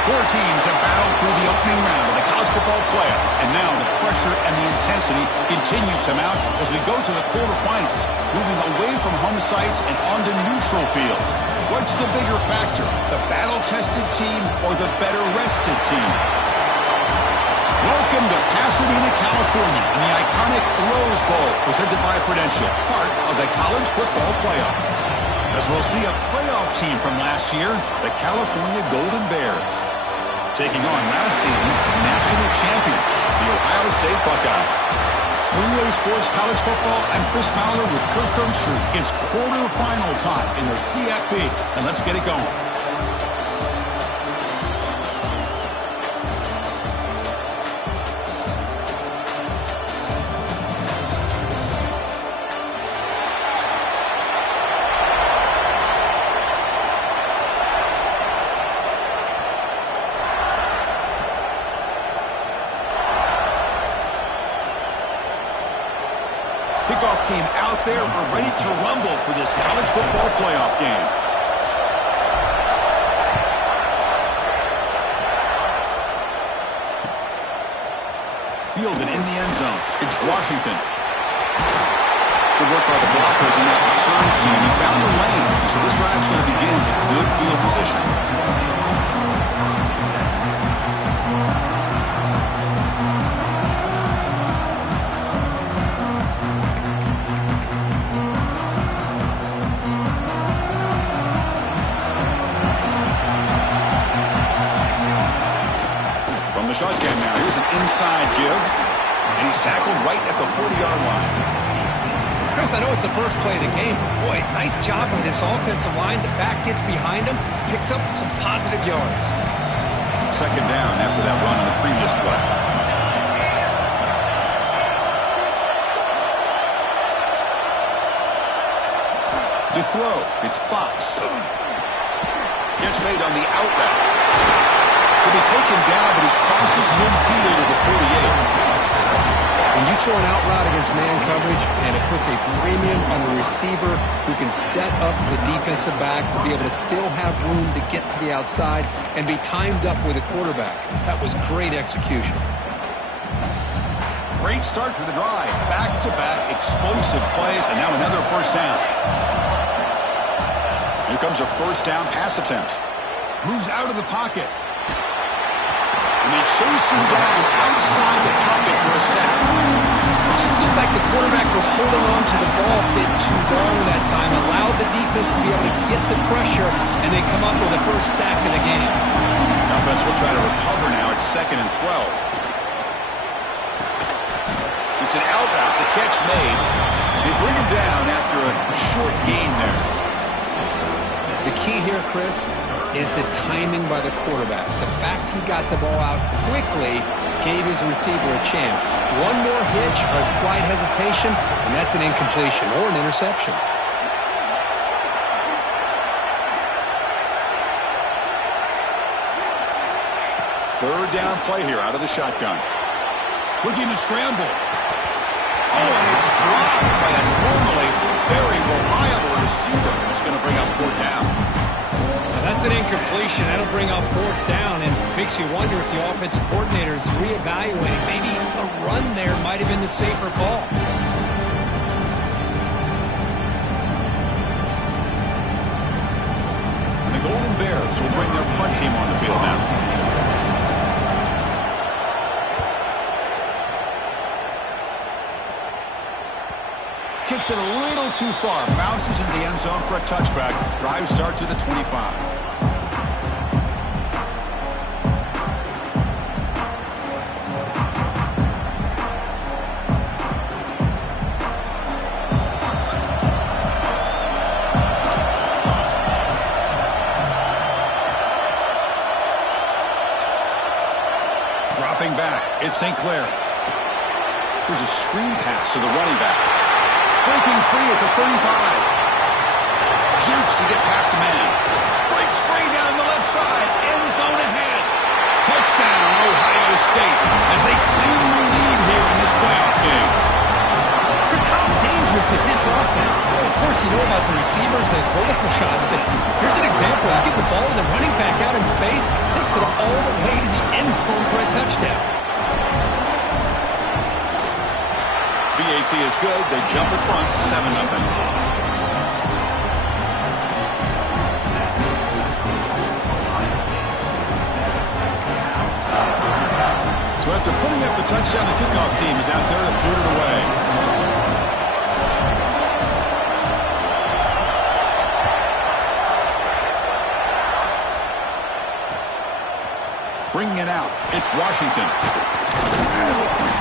Four teams have battled through the opening round of the college football playoff, and now the pressure and the intensity continue to mount as we go to the quarterfinals, moving away from home sites and onto neutral fields. What's the bigger factor, the battle-tested team or the better-rested team? Welcome to Pasadena, California, in the iconic Rose Bowl, presented by Prudential, part of the college football playoff. As we'll see a playoff team from last year, the California Golden Bears, taking on last season's national champions, the Ohio State Buckeyes. 3A Sports College Football, I'm Chris Fowler with Kirk Herbstreit. It's quarterfinal time in the CFP, and let's get it going. Kickoff team out there. We're ready to rumble for this college football playoff game. Fielded in the end zone. It's Washington. Good work by the blockers in that return team. He found the lane, so this drive's going to begin with good field position. The shotgun now. Here's an inside give, and he's tackled right at the 40-yard line. Chris, I know it's the first play of the game, but boy, nice job by this offensive line. The back gets behind him, picks up some positive yards. Second down after that run on the previous play. To throw, it's Fox. Gets made on the out route. He'll be taken down, but he crosses midfield to the 48. When you throw an out route against man coverage, and it puts a premium on the receiver who can set up the defensive back to be able to still have room to get to the outside and be timed up with a quarterback. That was great execution. Great start to the drive. Back-to-back explosive plays, and now another first down. Here comes a first down pass attempt. Moves out of the pocket. And they chase him down outside the pocket for a sack. It just looked like the quarterback was holding on to the ball a bit too long that time, allowed the defense to be able to get the pressure, and they come up with the first sack of the game. Offense will try to recover now. It's 2nd and 12. It's an out route. The catch made. They bring him down after a short gain there. The key here, Chris, is the timing by the quarterback. The fact he got the ball out quickly gave his receiver a chance. One more hitch or a slight hesitation, and that's an incompletion or an interception. Third down play here out of the shotgun. Looking to scramble. Oh, and it's dropped by a normally very reliable receiver. It's going to bring up 4th down. Now that's an incompletion. That'll bring up 4th down and makes you wonder if the offensive coordinator is reevaluating. Maybe a run there might have been the safer call. And the Golden Bears will bring their punt team on the field now. Kicks it a little too far. Bounces into the end zone for a touchback. Drive start to the 25. Dropping back. It's St. Clair. Here's a screen pass to the running back. Breaking free at the 35. Jukes to get past a man. Breaks free down the left side. End zone ahead. Touchdown, Ohio State, as they claim the lead here in this playoff game. Chris, how dangerous is this offense? Of course, you know about the receivers, those vertical shots, but here's an example. You get the ball to the running back out in space, takes it all the way to the end zone for a touchdown. BAT is good. They jump in front, 7-0. So after putting up a touchdown, the kickoff team is out there to put it away. Bringing it out, it's Washington.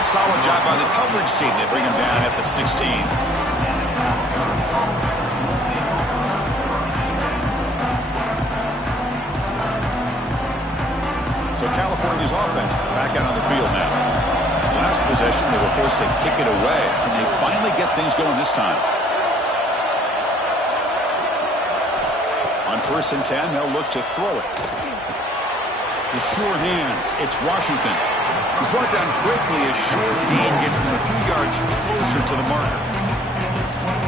Solid job by the coverage team. They bring him down at the 16. So California's offense back out on the field now. Last possession, they were forced to kick it away. Can they finally get things going this time? On 1st and 10, they'll look to throw it. The sure hands. It's Washington. He's brought down quickly. A short gain gets them a few yards closer to the marker.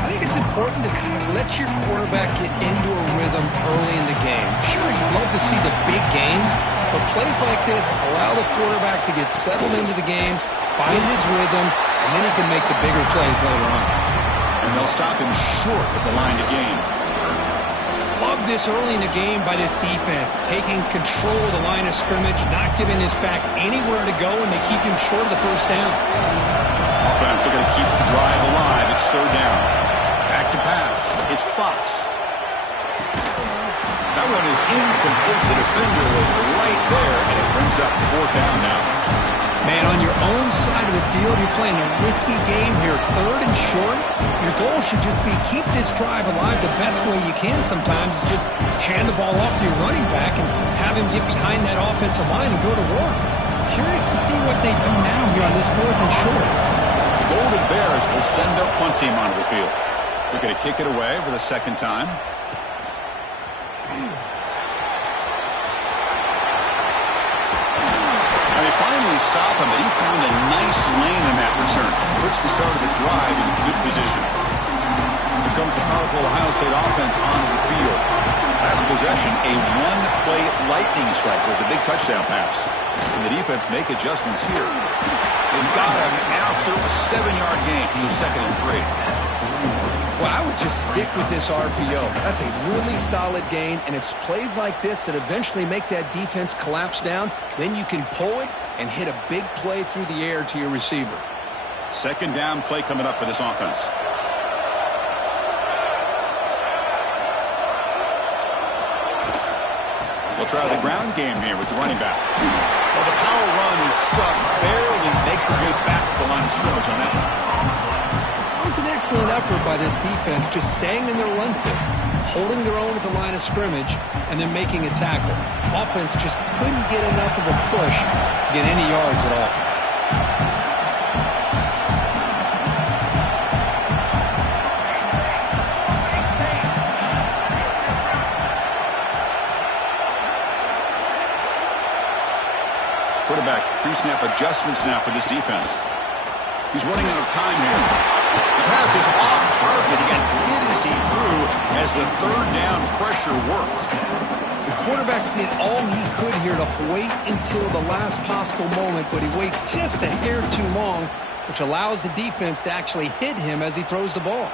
I think it's important to kind of let your quarterback get into a rhythm early in the game. Sure, you'd love to see the big gains, but plays like this allow the quarterback to get settled into the game, find his rhythm, and then he can make the bigger plays later on. And they'll stop him short of the line to gain. Love this early in the game by this defense, taking control of the line of scrimmage, not giving this back anywhere to go, and they keep him short of the first down. Offense, they're going to keep the drive alive. It's 3rd down. Back to pass. It's Fox. That one is incomplete. The defender was right there, and it brings up 4th down now. Man, on your own side of the field, you're playing a risky game here. 3rd and short. Your goal should just be keep this drive alive the best way you can sometimes. Is just hand the ball off to your running back and have him get behind that offensive line and go to work. Curious to see what they do now here on this 4th and short. The Golden Bears will send their punt team onto the field. They're going to kick it away for the 2nd time. And they finally stop him, but he found a nice lane in that return. Puts the start of the drive in good position. Here comes the powerful Ohio State offense onto the field. Last possession, a one-play lightning strike with a big touchdown pass. And the defense make adjustments here. They've got him after a 7-yard gain, so 2nd and 3. Well, I would just stick with this RPO. That's a really solid gain, and it's plays like this that eventually make that defense collapse down. Then you can pull it and hit a big play through the air to your receiver. 2nd down play coming up for this offense. They'll try the ground game here with the running back. Well, the power run is stuck. Barely makes his way back to the line of scrimmage on that one. It was an excellent effort by this defense, just staying in their run fits, holding their own at the line of scrimmage, and then making a tackle. Offense just couldn't get enough of a push to get any yards at all. Quarterback pre-snap adjustments now for this defense. He's running out of time here. The pass is off target. He got hit as he threw as the 3rd down pressure worked. The quarterback did all he could here to wait until the last possible moment, but he waits just a hair too long, which allows the defense to actually hit him as he throws the ball.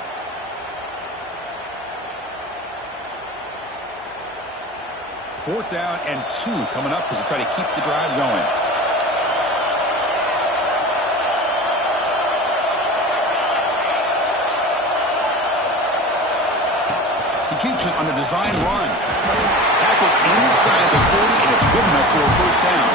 Fourth down and 2 coming up as they try to keep the drive going. Keeps it on a design run. Tackled inside the 40, and it's good enough for a 1st down.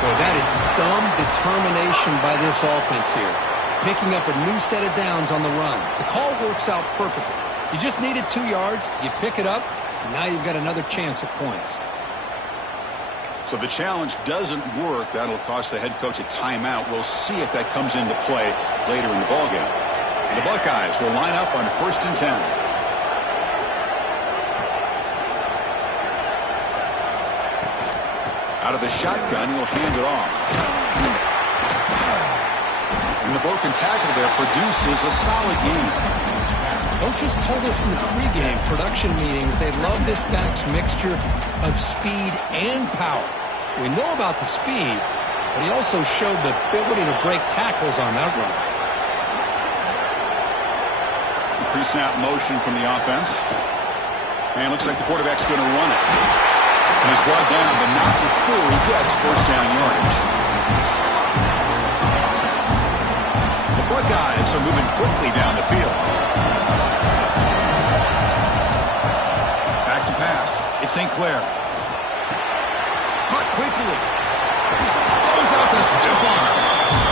Boy, that is some determination by this offense here. Picking up a new set of downs on the run. The call works out perfectly. You just needed 2 yards, you pick it up, and now you've got another chance at points. So the challenge doesn't work. That'll cost the head coach a timeout. We'll see if that comes into play later in the ballgame. The Buckeyes will line up on 1st and 10. Out of the shotgun, he'll hand it off. And the broken tackle there produces a solid gain. Coaches told us in the pregame production meetings they love this back's mixture of speed and power. We know about the speed, but he also showed the ability to break tackles on that run. Pre-snap motion from the offense. And it looks like the quarterback's going to run it. And he's brought down, but not before he gets first down yardage. The Buckeyes are moving quickly down the field. Back to pass. It's St. Clair. Caught quickly. Throws out the stiff arm.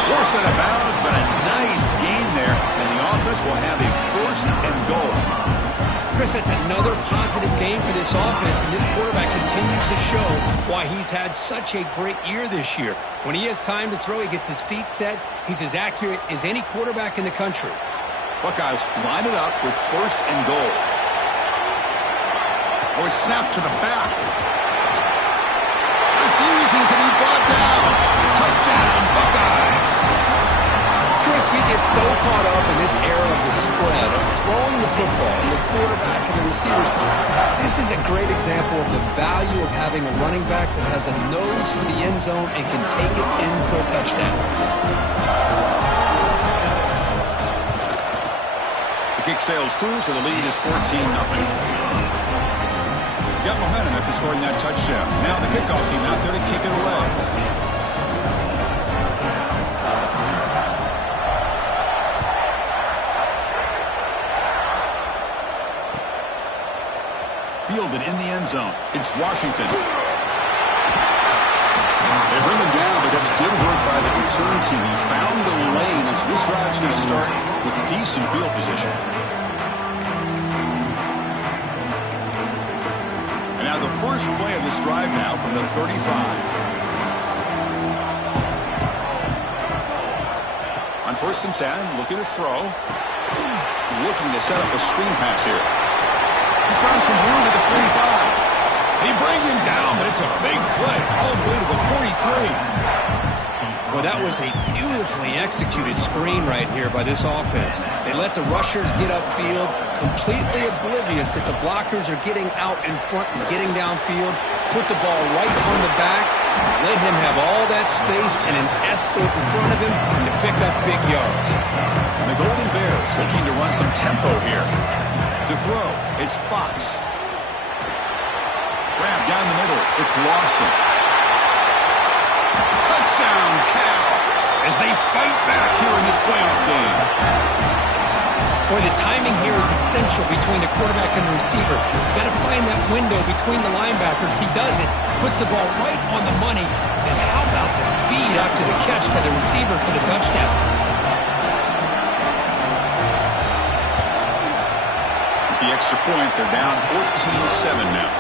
Forced out of bounds, but a nice gain there. And the offense will have a first and goal. Chris, that's another positive game for this offense, and this quarterback continues to show why he's had such a great year this year. When he has time to throw, he gets his feet set. He's as accurate as any quarterback in the country. Buckeyes line it up with first and goal. Oh, it's snapped to the back. Refusing to be brought down. Touchdown, Buckeyes. Chris, we get so caught up in this era of the spread, of throwing the football, and the quarterback and the receivers. This is a great example of the value of having a running back that has a nose for the end zone and can take it in for a touchdown. The kick sails through, so the lead is 14-0. Got momentum after scoring that touchdown. Now the kickoff team out there to kick it away. Fielded in the end zone. It's Washington. They bring him down, but that's good work by the return team. He found the lane, and so this drive's going to start with decent field position. And now the first play of this drive now from the 35. On 1st and 10, looking to throw. Looking to set up a screen pass here. He's found some room at the 45. They bring him down, but it's a big play all the way to the 43. Well, that was a beautifully executed screen right here by this offense. They let the rushers get upfield, completely oblivious that the blockers are getting out in front and getting downfield, put the ball right on the back, let him have all that space and an escape in front of him to pick up big yards. And the Golden Bears looking to run some tempo here. To throw, it's Fox. Grab down the middle, it's Lawson. Touchdown, Cal, as they fight back here in this playoff game. Boy, the timing here is essential between the quarterback and the receiver. You got to find that window between the linebackers. He does it, puts the ball right on the money. And then how about the speed after the catch by the receiver for the touchdown? The extra point, they're down 14-7 now.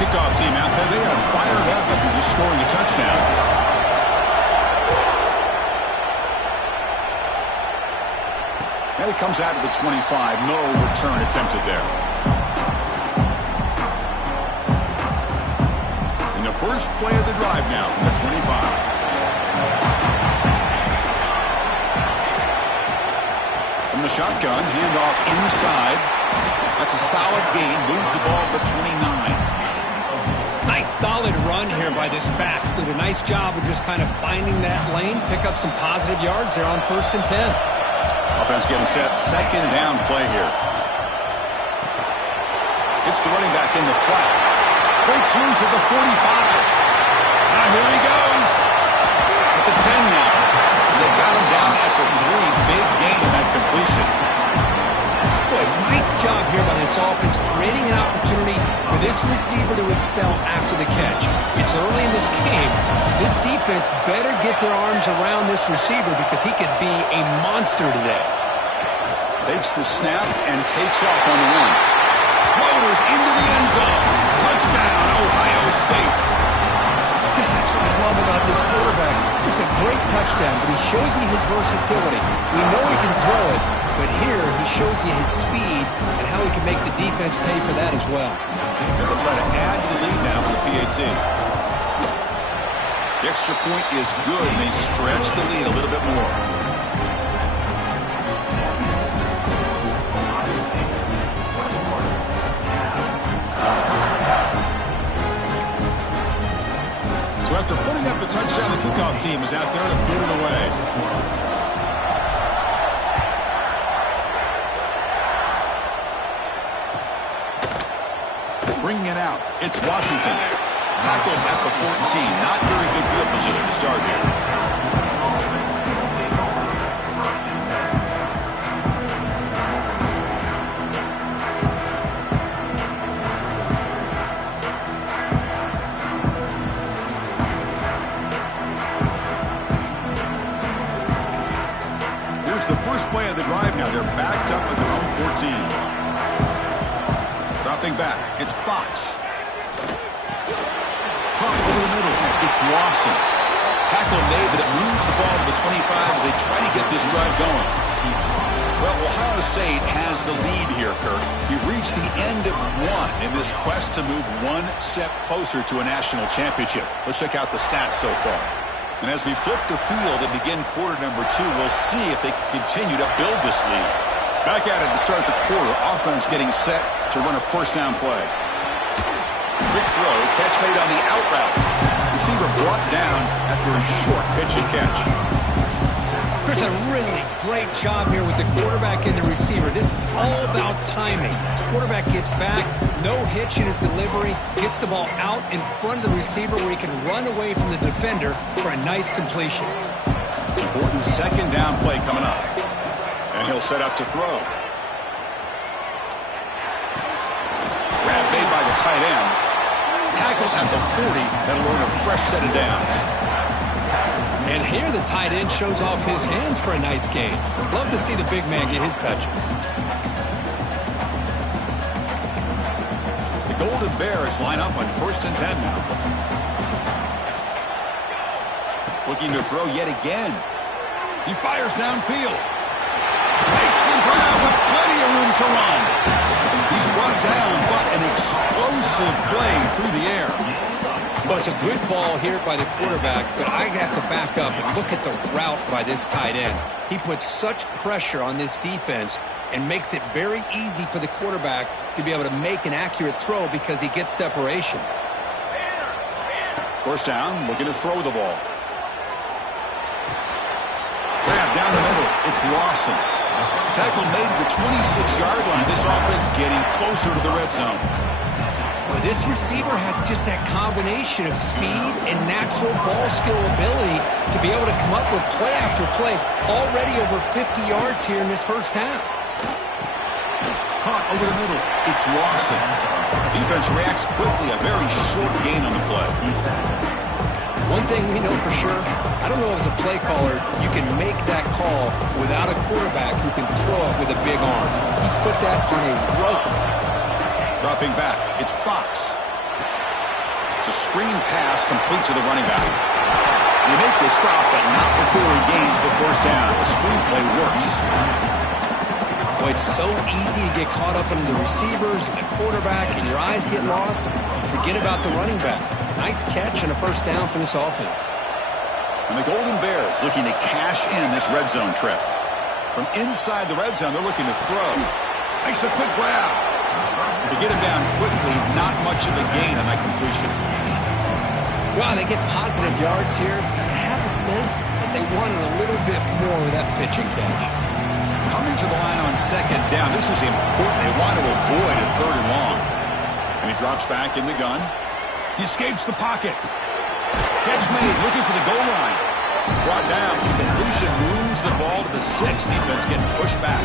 Kickoff team out there, they are fired up after just scoring a touchdown. And it comes out of the 25, no return attempted there. First play of the drive now from the 25. From the shotgun, handoff inside. That's a solid gain. Moves the ball to the 29. Nice solid run here by this back. Did a nice job of just kind of finding that lane, pick up some positive yards there on 1st and 10. Offense getting set. Second down play here. It's the running back in the flat. Breaks loose at the 45. Now here he goes. At the 10 now. They got him down at the 3. Big gain in that completion. Boy, nice job here by this offense, creating an opportunity for this receiver to excel after the catch. It's early in this game, so this defense better get their arms around this receiver because he could be a monster today. Takes the snap and takes off on the run. Floaters into the end zone. Touchdown, Ohio State. Because that's what I love about this quarterback. He's a great touchdown, but he shows you his versatility. We know he can throw it, but here he shows you his speed and how he can make the defense pay for that as well. They'll try to add to the lead now for the PAT. The extra point is good, and they stretch the lead a little bit more. So after putting up a touchdown, the kickoff team is out there to put it away. Bringing it out, it's Washington. Tackled at the 14. Not very good field position to start here. Here's the first play of the drive now. They're backed up at their own 14. Dropping back, it's Fox. Pump over the middle, it's Lawson. Tackle made, but it moves the ball to the 25 as they try to get this drive going. Well, Ohio State has the lead here, Kirk. We've reached the end of one in this quest to move one step closer to a national championship. Let's check out the stats so far. And as we flip the field and begin quarter number 2, we'll see if they can continue to build this lead. Back at it to start the quarter. Offense getting set to run a first down play. Quick throw, catch made on the out route. Receiver brought down after a short pitch and catch. Chris, a really great job here with the quarterback and the receiver. This is all about timing. Quarterback gets back, no hitch in his delivery, gets the ball out in front of the receiver where he can run away from the defender for a nice completion. Important second down play coming up. And he'll set up to throw. Grab made by the tight end. Tackled at the 40. That'll earn a fresh set of downs. And here the tight end shows off his hands for a nice gain. Love to see the big man get his touches. The Golden Bears line up on 1st and 10 now. Looking to throw yet again. He fires downfield. Makes the grab with plenty of room to run. He's brought down, but an explosive play through the air. Well, it's a good ball here by the quarterback, but I have to back up and look at the route by this tight end. He puts such pressure on this defense and makes it very easy for the quarterback to be able to make an accurate throw because he gets separation. First down, looking to throw the ball. Grab down the middle. It's Lawson. Tackle made at the 26-yard line. This offense getting closer to the red zone. Well, this receiver has just that combination of speed and natural ball skill ability to be able to come up with play after play. Already over 50 yards here in this first half. Caught over the middle. It's Lawson. Defense reacts quickly. A very short gain on the play. One thing we know for sure, I don't know as a play caller, you can make that call without a quarterback who can throw it with a big arm. He put that on a rope. Dropping back, it's Fox. It's a screen pass complete to the running back. They make the stop, but not before he gains the first down. The screen play works. Boy, it's so easy to get caught up in the receivers and the quarterback, and your eyes get lost. Forget about the running back. Nice catch and a first down for this offense. And the Golden Bears looking to cash in this red zone trip. From inside the red zone, they're looking to throw. Makes a quick grab. To get him down quickly, not much of a gain on that completion. Wow, they get positive yards here. I have a sense that they wanted a little bit more of that pitch and catch. Coming to the line on second down, this is important. They want to avoid a third and long. And he drops back in the gun. He escapes the pocket. Catch made, looking for the goal line. Brought down. The completion moves the ball to the 6. Defense getting pushed back.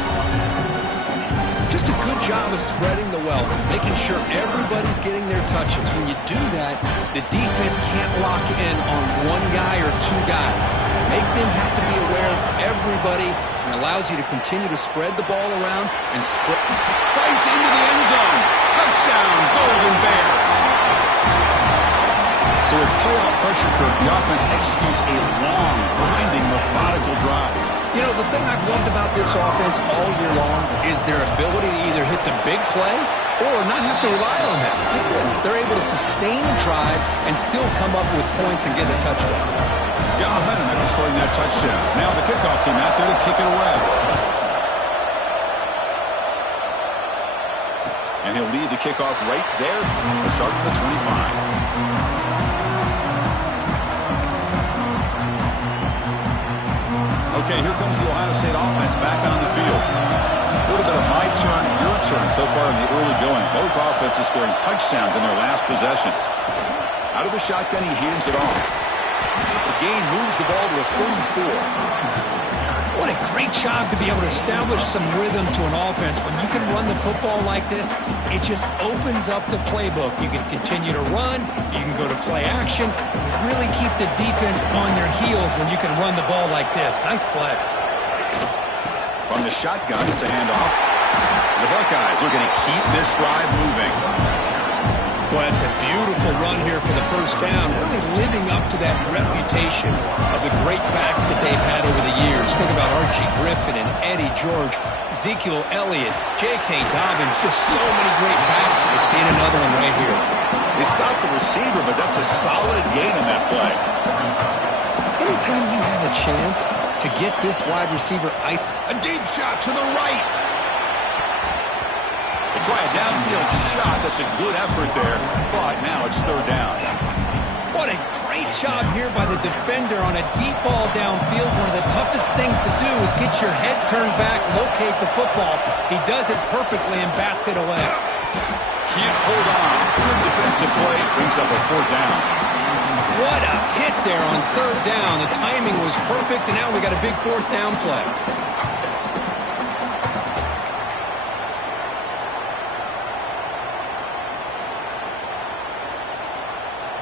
Just a good job of spreading the wealth, making sure everybody's getting their touches. When you do that, the defense can't lock in on one guy or two guys. Make them have to be aware of everybody, and allows you to continue to spread the ball around and fights into the end zone. Touchdown, Golden Bears. So with playoff pressure curve, the offense executes a long, grinding, methodical drive. You know, the thing I've loved about this offense all year long is their ability to either hit the big play or not have to rely on that. Like this, they're able to sustain a drive and still come up with points and get a touchdown. Yeah, momentum after scoring that touchdown. Now the kickoff team out there to kick it away. And he'll lead the kickoff right there. We'll start at the 25. Okay, here comes the Ohio State offense back on the field. A little bit of my turn, your turn so far in the early going. Both offenses scoring touchdowns in their last possessions. Out of the shotgun, he hands it off. The gain moves the ball to the 34. What a great job to be able to establish some rhythm to an offense. When you can run the football like this, it just opens up the playbook. You can continue to run. You can go to play action. You really keep the defense on their heels when you can run the ball like this. Nice play. From the shotgun, it's a handoff. The Buckeyes are going to keep this drive moving. Well, it's a beautiful run here for the first down, really living up to that reputation of the great backs that they've had over the years. Think about Archie Griffin and Eddie George, Ezekiel Elliott, J.K. Dobbins, just so many great backs. We're seeing another one right here. They stopped the receiver, but that's a solid gain on that play. Anytime you have a chance to get this wide receiver, a deep shot to the right. Try a downfield shot. That's a good effort there, but now it's third down. What a great job here by the defender on a deep ball downfield. One of the toughest things to do is get your head turned back, locate the football. He does it perfectly and bats it away. Can't hold on. Good defensive play. Brings up a fourth down. What a hit there on third down. The timing was perfect, and now we got a big fourth down play.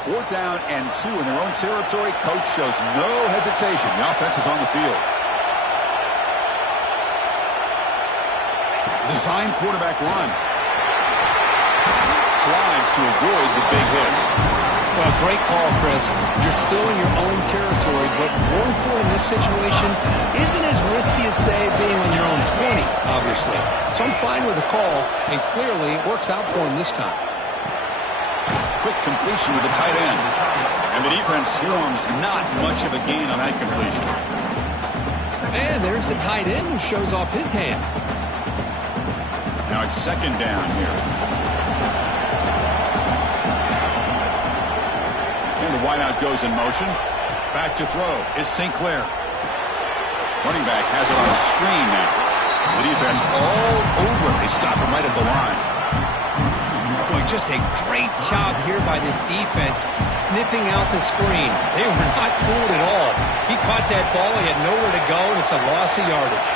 Fourth down and 2 in their own territory. Coach shows no hesitation. The offense is on the field. Design quarterback run. Slides to avoid the big hit. Well, great call, Chris. You're still in your own territory, but going for it in this situation isn't as risky as, say, being on your own 20, obviously. So I'm fine with the call, and clearly it works out for him this time. Quick completion to the tight end. And the defense swarms, not much of a gain on that completion. And there's the tight end who shows off his hands. Now it's second down here. And the wideout goes in motion. Back to throw. It's Sinclair. Running back has it on a screen now. The defense all over it. They stop him right at the line. Boy, just a great job here by this defense, sniffing out the screen. They were not fooled at all. He caught that ball. He had nowhere to go, and it's a loss of yardage.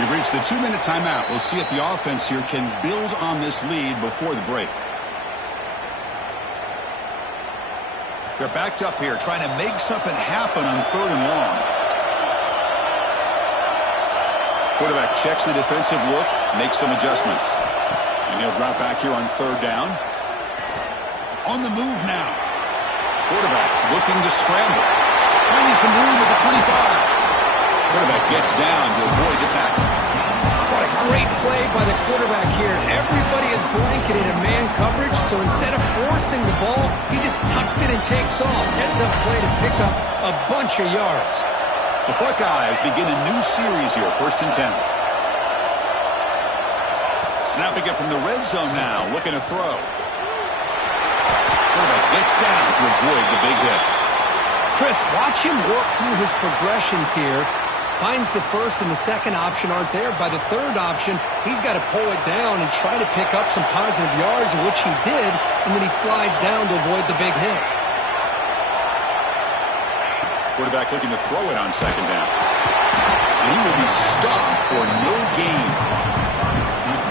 We've reached the 2-minute timeout. We'll see if the offense here can build on this lead before the break. They're backed up here, trying to make something happen on third and long. Quarterback checks the defensive look, makes some adjustments. And he'll drop back here on third down. On the move now. Quarterback looking to scramble. Finding some room at the 25. Quarterback gets down to avoid the tackle. What a great play by the quarterback here. Everybody is blanketed in man coverage, so instead of forcing the ball, he just tucks it and takes off. Heads up play to pick up a bunch of yards. The Buckeyes begin a new series here, 1st and 10. Snapping it from the red zone now, looking to throw. Quarterback gets down to avoid the big hit. Chris, watch him work through his progressions here. Finds the first and the second option aren't there. By the third option, he's got to pull it down and try to pick up some positive yards, which he did, and then he slides down to avoid the big hit. Quarterback looking to throw it on second down. And he will be stuffed for no gain.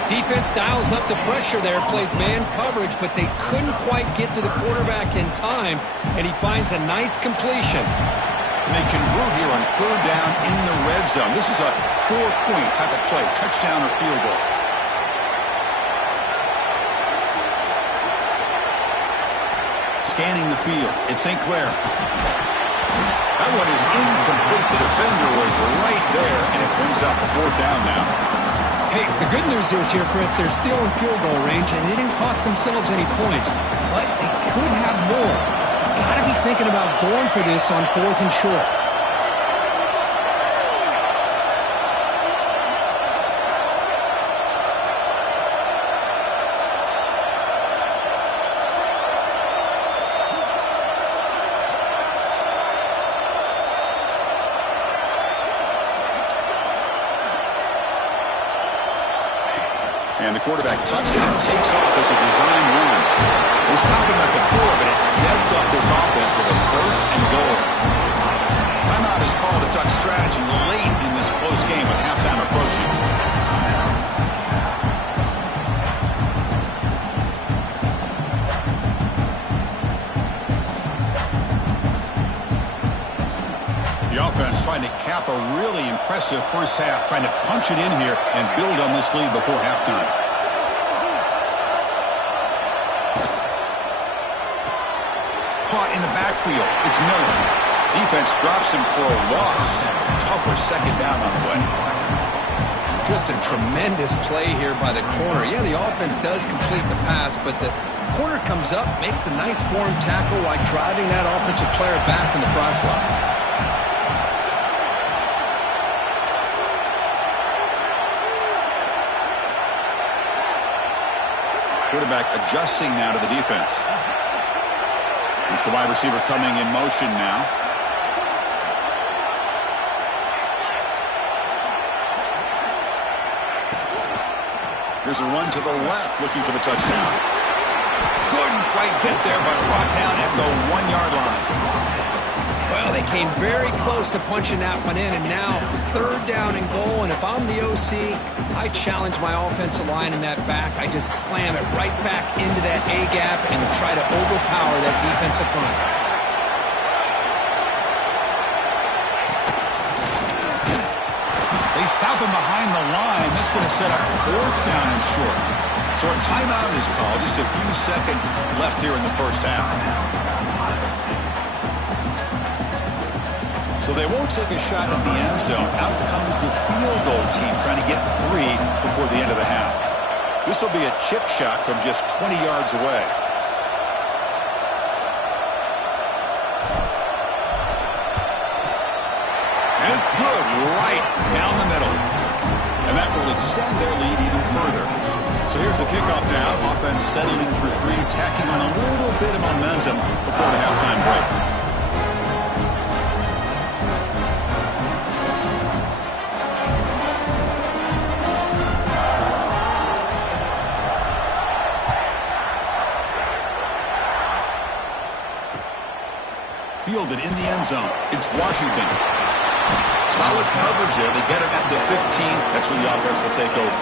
Defense dials up the pressure there, plays man coverage, but they couldn't quite get to the quarterback in time, and he finds a nice completion. And they convert here on third down in the red zone. This is a 4-point type of play, touchdown or field goal. scanning the field. It's St. Clair. That one is incomplete. The defender was right there, and it brings up the 4th down now. Hey, the good news is here, Chris, they're still in field goal range, and they didn't cost themselves any points. But they could have more. Got to be thinking about going for this on 4th and short. And the quarterback tucks it and takes off as a design run. They stop him at the 4, but it sets up this offense with a 1st and goal. Timeout is called to tuck strategy late in this close game with halftime approaching. The offense trying to cap a really impressive first half, trying to punch it in here and build on this lead before halftime. Caught in the backfield. It's Miller. Defense drops him for a loss. Tougher 2nd down on the way. Just a tremendous play here by the corner. Yeah, the offense does complete the pass, but the corner comes up, makes a nice form tackle while driving that offensive player back in the process. Quarterback adjusting now to the defense. It's the wide receiver coming in motion now. Here's a run to the left, looking for the touchdown. Couldn't quite get there, but brought down at the 1-yard line. Well, they came very close to punching that one in, and now 3rd down and goal. And if I'm the OC, I challenge my offensive line in that back. I just slam it right back into that A-gap and try to overpower that defensive front. They stop him behind the line. That's going to set up 4th down and short. So a timeout is called. Just a few seconds left here in the first half. So they won't take a shot at the end zone. Out comes the field goal team trying to get 3 before the end of the half. This will be a chip shot from just 20 yards away. And it's good right down the middle. And that will extend their lead even further. So here's the kickoff now. Offense settling for 3, tacking on a little bit of momentum before the halftime break. Fielded in the end zone. It's Washington. Solid coverage there. They get it at the 15. That's when the offense will take over.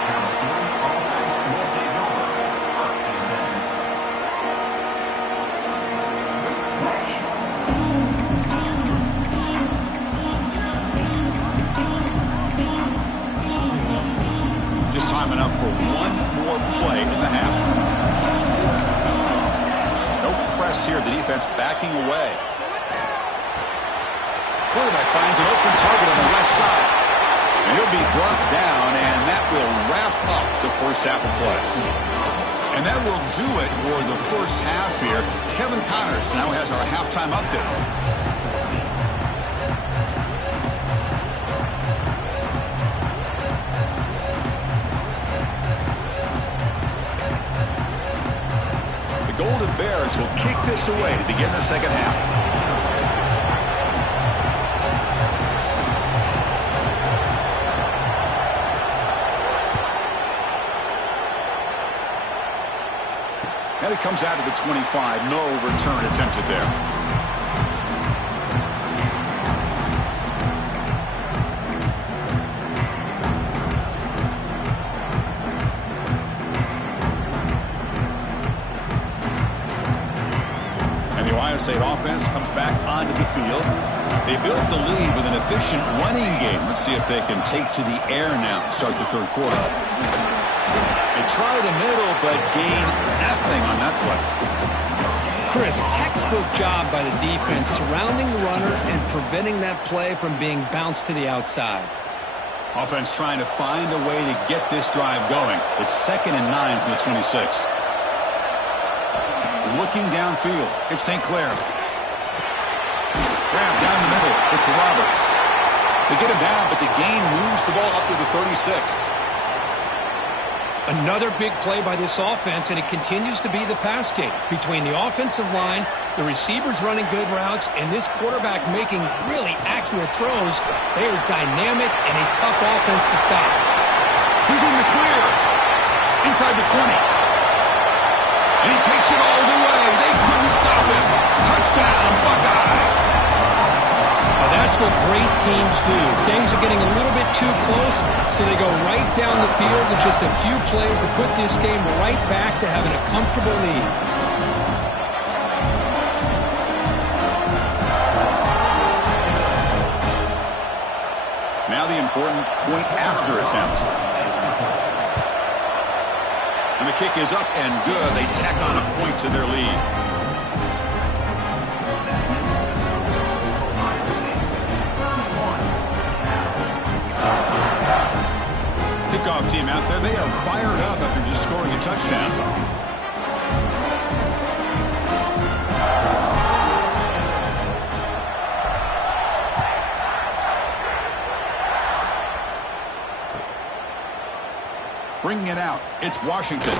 Just time enough for one more play in the half. No press here. The defense backing away. Quarterback finds an open target on the left side. And he'll be brought down, and that will wrap up the first half of play. And that will do it for the first half here. Kevin Connors now has our halftime update. The Golden Bears will kick this away to begin the second half. And it comes out of the 25. No return attempted there. And the Ohio State offense comes back onto the field. They built the lead with an efficient running game. Let's see if they can take to the air now to start the third quarter. They try the middle, but gain nothing on that play. Chris, textbook job by the defense surrounding the runner and preventing that play from being bounced to the outside. Offense trying to find a way to get this drive going. It's 2nd and 9 from the 26. Looking downfield, it's St. Clair. Grab down the middle, it's Roberts. They get him down, but the gain moves the ball up to the 36. Another big play by this offense, and it continues to be the pass game. Between the offensive line, the receivers running good routes, and this quarterback making really accurate throws, they are dynamic and a tough offense to stop. Who's in the clear? Inside the 20. And he takes it all the way. They couldn't stop him. Touchdown, Buckeyes. Now that's what great teams do. Things are getting a little bit too close, so they go right down the field with just a few plays to put this game right back to having a comfortable lead. Now the important point after attempt. And the kick is up and good. They tack on a point to their lead. Kickoff team out there. They are fired up after just scoring a touchdown. Bringing it out, it's Washington.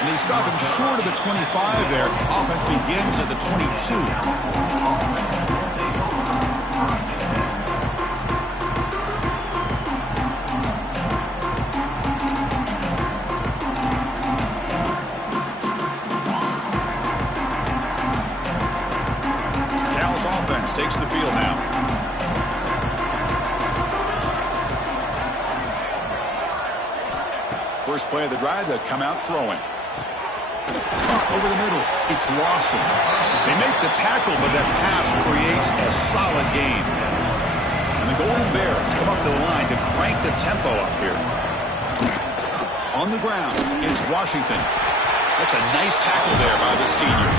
And they stop him short of the 25 there. Offense begins at the 22. Cal's offense takes the field now. First play of the drive, they'll come out throwing. Over the middle, it's Lawson. They make the tackle, but that pass creates a solid gain. And the Golden Bears come up to the line to crank the tempo up here. On the ground, it's Washington. That's a nice tackle there by the senior.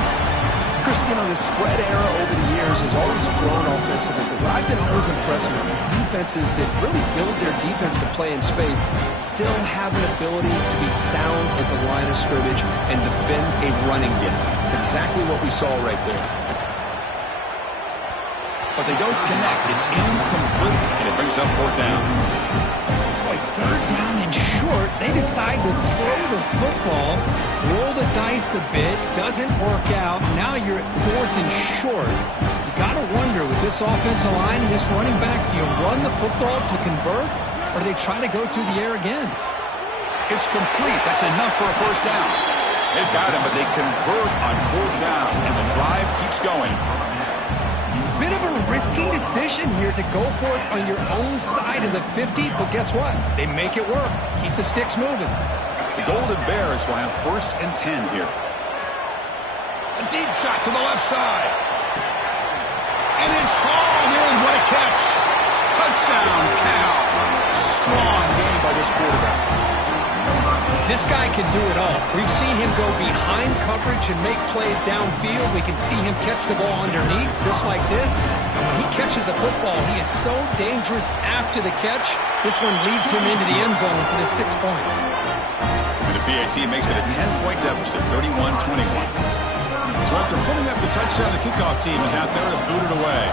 Chris, you know, the spread era over the years has always grown offensively, but what I've been always impressed with defenses that really build their defense to play in space still have an ability to be sound at the line of scrimmage and defend a running game. It's exactly what we saw right there. But they don't connect. It's incomplete, and it brings up 4th down. Boy, 3rd down and short. They decide to throw the football, roll the dice a bit, doesn't work out. Now you're at 4th and short. You got to wonder, with this offensive line and this running back, do you run the football to convert, or do they try to go through the air again? It's complete. That's enough for a 1st down. They've got him, but they convert on 4th down, and the drive keeps going. Bit of a risky decision here to go for it on your own side of the 50, but guess what? They make it work. Keep the sticks moving. The Golden Bears will have 1st and 10 here. A deep shot to the left side. And it's hauled in. What a catch. Touchdown, Cal. Strong game by this quarterback. This guy can do it all. We've seen him go behind coverage and make plays downfield. We can see him catch the ball underneath, just like this. And when he catches a football, he is so dangerous after the catch. This one leads him into the end zone for the 6 points. And the PAT makes it a 10-point deficit, 31-21. So after putting up the touchdown, the kickoff team is out there to boot it away.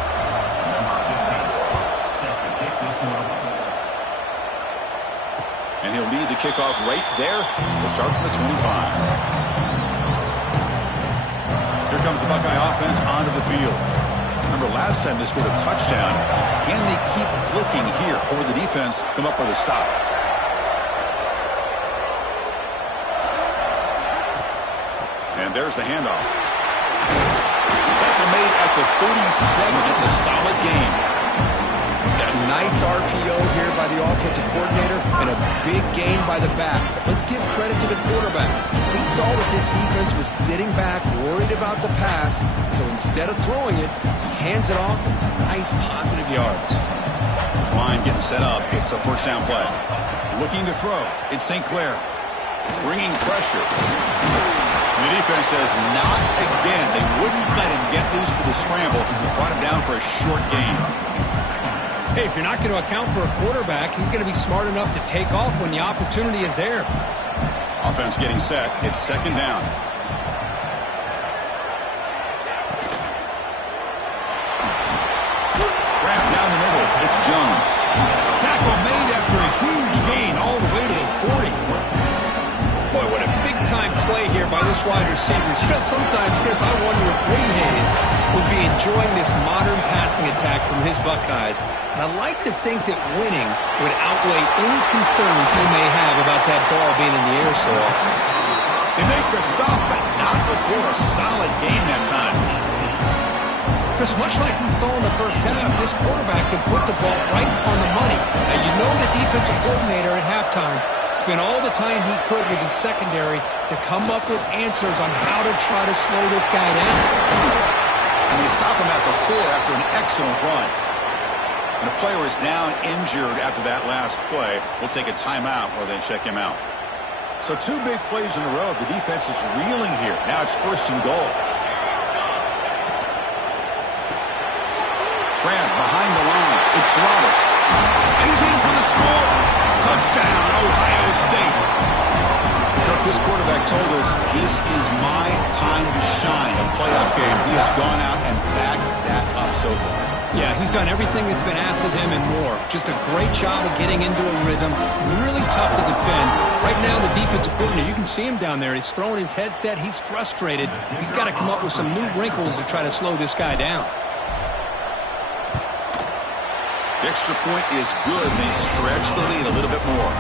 And he'll lead the kickoff right there. We'll start from the 25. Here comes the Buckeye offense onto the field. Remember, last time they scored a touchdown. Can they keep clicking here, or the defense come up with a stop? And there's the handoff. Tackle made at the 37. It's a solid game. A nice RPO here by the offensive coordinator and a big gain by the back. But let's give credit to the quarterback. He saw that this defense was sitting back, worried about the pass, so instead of throwing it, he hands it off and some nice positive yards. This line getting set up. It's a 1st down play. Looking to throw. It's St. Clair. Bringing pressure. And the defense says not again. They wouldn't let him get loose for the scramble. Brought him down for a short gain. Hey, if you're not going to account for a quarterback, he's going to be smart enough to take off when the opportunity is there. Offense getting set. It's second down. Grab down the middle. It's Jones. Tackle made after a huge gain all the way to the 40. Boy, what a big-time play here by this wide receiver. You know, sometimes, Chris, I wonder if Wayne Hayes would be enjoying this modern passing attack from his Buckeyes. And I like to think that winning would outweigh any concerns he may have about that ball being in the air so often. They make the stop, but not before a solid gain that time. Chris, much like we saw in the first half, this quarterback can put the ball right on the money. And you know the defensive coordinator at halftime spent all the time he could with his secondary to come up with answers on how to try to slow this guy down. And they stop him at the 4 after an excellent run. And a player is down injured after that last play. We'll take a timeout or then check him out. So 2 big plays in a row. The defense is reeling here. Now it's 1st and goal. Grant behind the line. It's Roberts. And he's in for the score. Touchdown, Ohio State. Kirk, this quarterback told us this is my time to shine. A playoff game. He has gone out and backed that up so far. Yeah, he's done everything that's been asked of him and more. Just a great job of getting into a rhythm. Really tough to defend. Right now, the defensive coordinator, you can see him down there. He's throwing his headset. He's frustrated. He's got to come up with some new wrinkles to try to slow this guy down. The extra point is good. They stretch the lead a little bit more.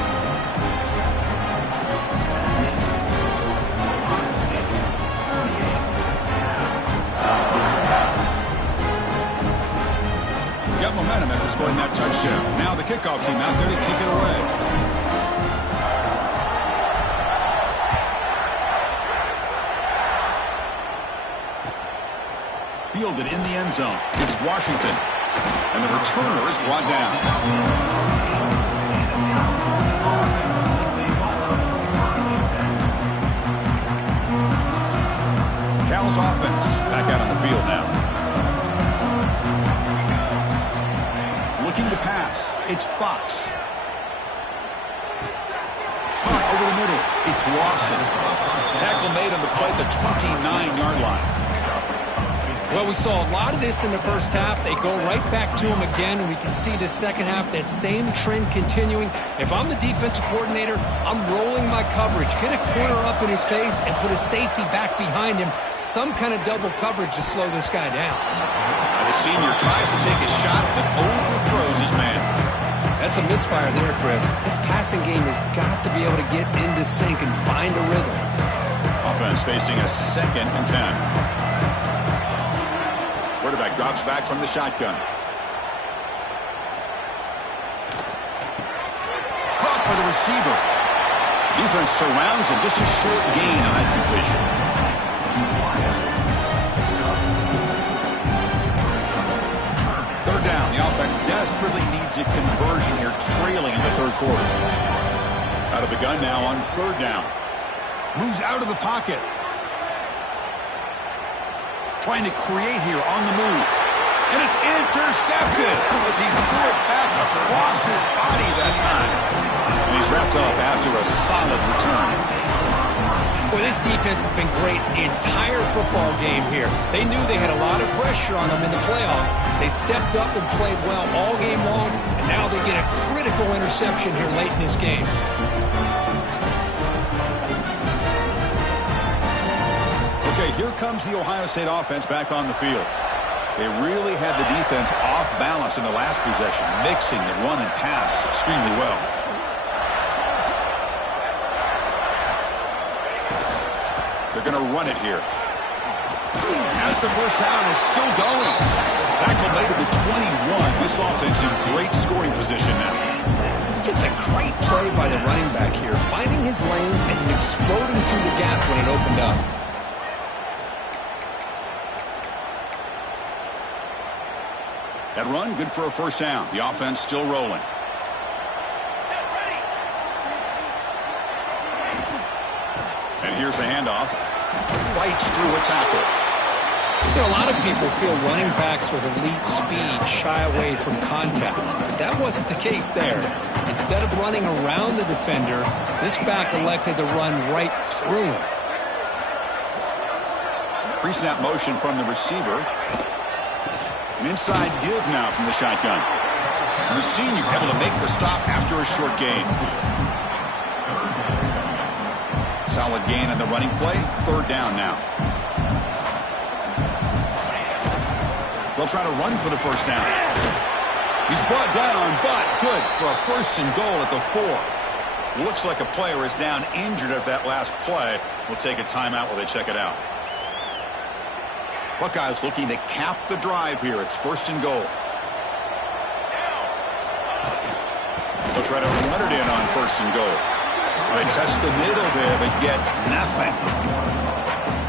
Got momentum after scoring that touchdown. Now the kickoff team out there to kick it away. Fielded in the end zone. It's Washington. And the returner is brought down. Cal's offense back out on the field now. Looking to pass. It's Fox. Caught over the middle. It's Lawson. Tackle made on the play at the 29-yard line. Well, we saw a lot of this in the first half. They go right back to him again, and we can see the second half, that same trend continuing. If I'm the defensive coordinator, I'm rolling my coverage. Get a corner up in his face and put a safety back behind him. Some kind of double coverage to slow this guy down. The senior tries to take a shot, but overthrows his man. That's a misfire there, Chris. This passing game has got to be able to get into sync and find a rhythm. Offense facing a 2nd and 10. Quarterback drops back from the shotgun. Caught by the receiver. Defense surrounds him. Just a short gain on that completion. Third down. The offense desperately needs a conversion here, trailing in the third quarter. Out of the gun now on 3rd down. Moves out of the pocket. Trying to create here on the move. And it's intercepted as he threw it back across his body that time. And he's wrapped up after a solid return. Well, this defense has been great the entire football game here. They knew they had a lot of pressure on them in the playoff. They stepped up and played well all game long, and now they get a critical interception here late in this game. Okay, here comes the Ohio State offense back on the field. They really had the defense off balance in the last possession, mixing the run and pass extremely well. They're going to run it here. As the first down is still going. Tackle made at the 21. This offense in great scoring position now. Just a great play by the running back here, finding his lanes and then exploding through the gap when it opened up. That run, good for a first down. The offense still rolling. And here's the handoff. Fights through a tackle. You know, a lot of people feel running backs with elite speed shy away from contact. But that wasn't the case there. Instead of running around the defender, this back elected to run right through him. Pre-snap motion from the receiver. An inside give now from the shotgun. And the senior able to make the stop after a short gain. Solid gain on the running play. Third down now. They'll try to run for the first down. He's brought down, but good for a 1st and goal at the 4. Looks like a player is down injured at that last play. We'll take a timeout while they check it out. Buckeyes looking to cap the drive here. It's 1st and goal. They'll try to run it in on 1st and goal. They test the middle there, but get nothing.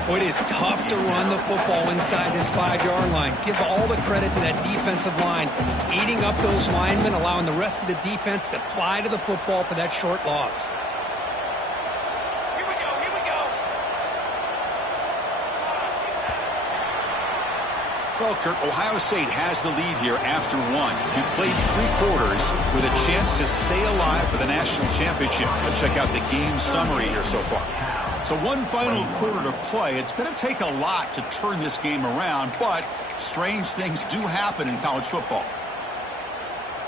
It is tough to run the football inside this 5-yard line. Give all the credit to that defensive line, eating up those linemen, allowing the rest of the defense to fly to the football for that short loss. Here we go, here we go. Well, Kirk, Ohio State has the lead here after 1. You played 3 quarters with a chance to stay alive for the national championship. Let's check out the game summary here so far. So 1 final quarter to play. It's going to take a lot to turn this game around, but strange things do happen in college football.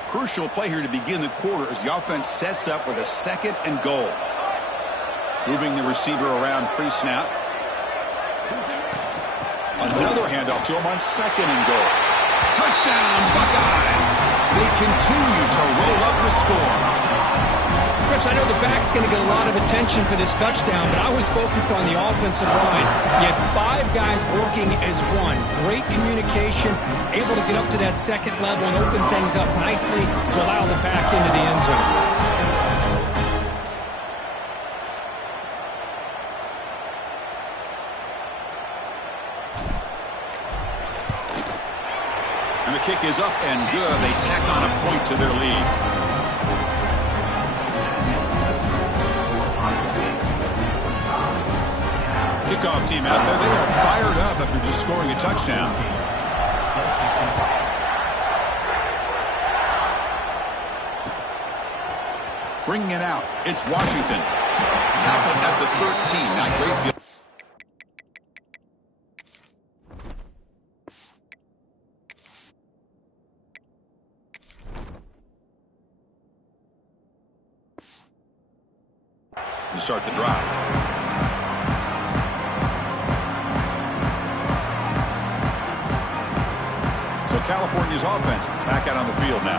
Crucial play here to begin the quarter as the offense sets up with a 2nd and goal. Moving the receiver around pre-snap. Another handoff to him on 2nd and goal. Touchdown, Buckeyes! They continue to roll up the score. Chris, I know the back's going to get a lot of attention for this touchdown, but I was focused on the offensive line. You had 5 guys working as one. Great communication, able to get up to that 2nd level and open things up nicely to allow the back into the end zone. And the kick is up and good. They tack on a point to their lead. Kickoff team out there. They are fired up after just scoring a touchdown. Bringing it out. It's Washington. Tackled at the 13. Not great field. To start the drive. California's offense back out on the field now.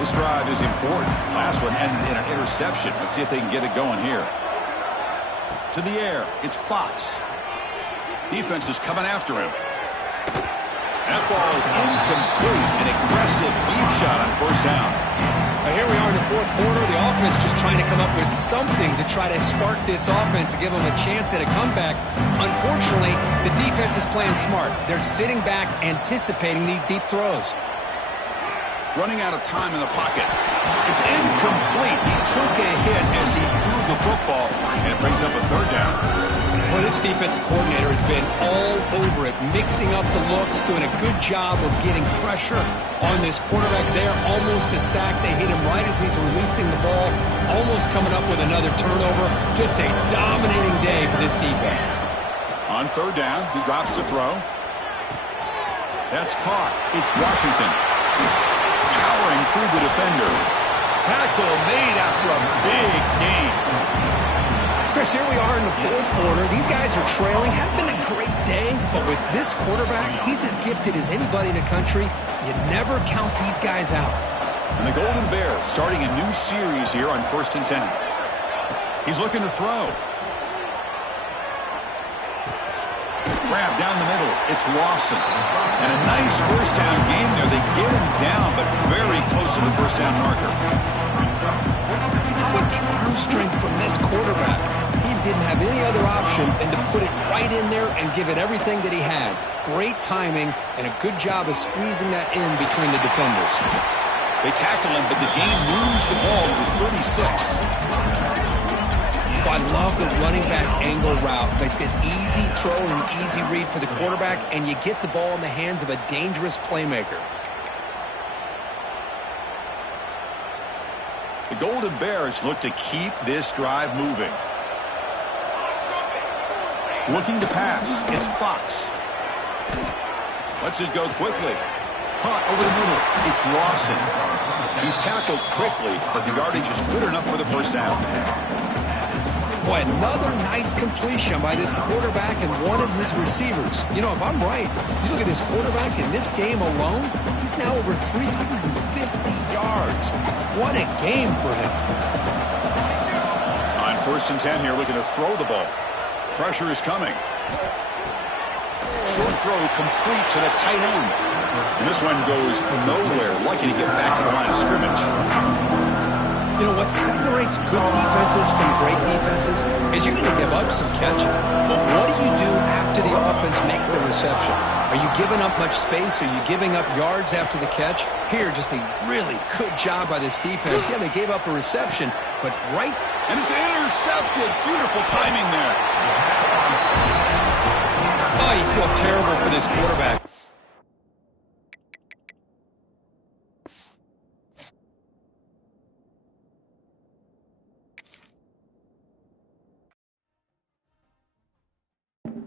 This drive is important. Last one ended in an interception. Let's see if they can get it going here. To the air. It's Fox. Defense is coming after him. That ball is incomplete. An aggressive deep shot on 1st down. Here we are in the 4th quarter. The offense just trying to come up with something to try to spark this offense to give them a chance at a comeback. Unfortunately, the defense is playing smart. They're sitting back, anticipating these deep throws. Running out of time in the pocket. It's incomplete. He took a hit as he threw the football, and it brings up a 3rd down. Well, this defensive coordinator has been all over it, mixing up the looks, doing a good job of getting pressure on this quarterback there. Almost a sack. They hit him right as he's releasing the ball, almost coming up with another turnover. Just a dominating day for this defense. On 3rd down, he drops to throw. That's caught. It's Washington. Powering through the defender. Tackle made after a big gain. Chris, here we are in the 4th quarter. These guys are trailing. Hadn't been a great day, but with this quarterback, he's as gifted as anybody in the country. You never count these guys out. And the Golden Bears starting a new series here on 1st and 10. He's looking to throw. Grab down the middle. It's Lawson. And a nice 1st down gain there. They get him down, but very close to the 1st down marker. How about the arm strength from this quarterback? He didn't have any other option than to put it right in there and give it everything that he had. Great timing and a good job of squeezing that in between the defenders. They tackle him, but the game moves the ball to the 36. Well, I love the running back angle route. It's an easy throw and an easy read for the quarterback, and you get the ball in the hands of a dangerous playmaker. The Golden Bears look to keep this drive moving. Looking to pass. It's Fox. Lets it go quickly. Caught over the middle. It's Lawson. He's tackled quickly, but the yardage is good enough for the first down. Boy, another nice completion by this quarterback and one of his receivers. You know, if I'm right, you look at this quarterback in this game alone, he's now over 350 yards. What a game for him. On 1st and 10 here, looking to throw the ball. Pressure is coming. Short throw complete to the tight end. And this one goes nowhere. Lucky to get back to the line of scrimmage. You know, what separates good defenses from great defenses is you're going to give up some catches. But what do you do after the offense makes the reception? Are you giving up much space? Are you giving up yards after the catch? Here, just a really good job by this defense. Yeah, they gave up a reception, but right... And it's intercepted. Beautiful timing there. Oh, you feel terrible for this quarterback.